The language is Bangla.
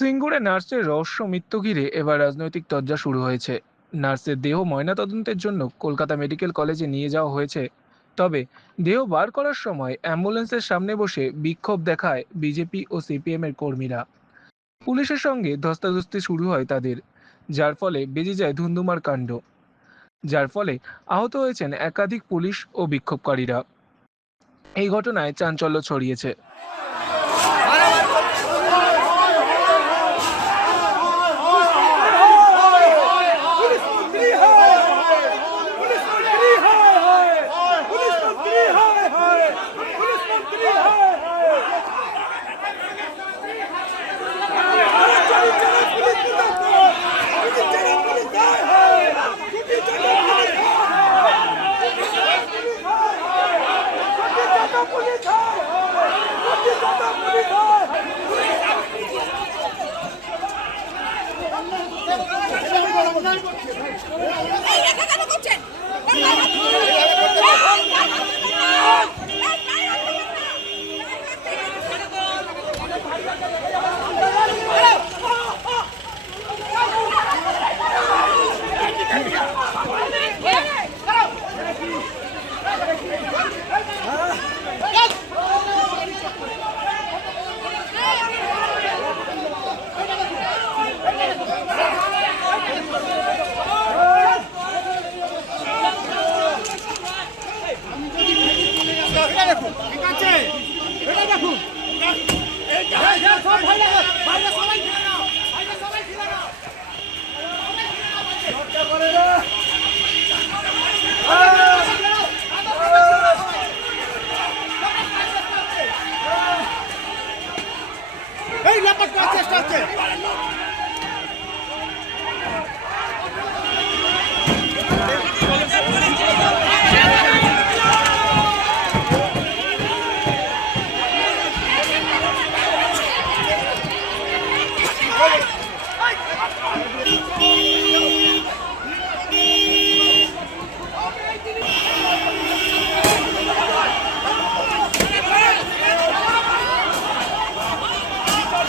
সিঙ্গুরে নার্সের রহস্য মৃত্যু ঘিরে এবার রাজনৈতিক তজ্জা শুরু হয়েছে। নার্সের দেহ ময়নাতদন্তের জন্য কলকাতা মেডিকেল কলেজে নিয়ে যাওয়া হয়েছে। তবে দেহ বার করার সময় অ্যাম্বুলেন্সের সামনে বসে বিক্ষোভ দেখায় বিজেপি ও সিপিএম এর কর্মীরা। পুলিশের সঙ্গে ধস্তাধস্তি শুরু হয় তাদের, যার ফলে বেজে যায় ধুন্ধুমার কাণ্ড। যার ফলে আহত হয়েছেন একাধিক পুলিশ ও বিক্ষোভকারীরা। এই ঘটনায় চাঞ্চল্য ছড়িয়েছে। করছেন? এই লাপাট করার চেষ্টা হচ্ছে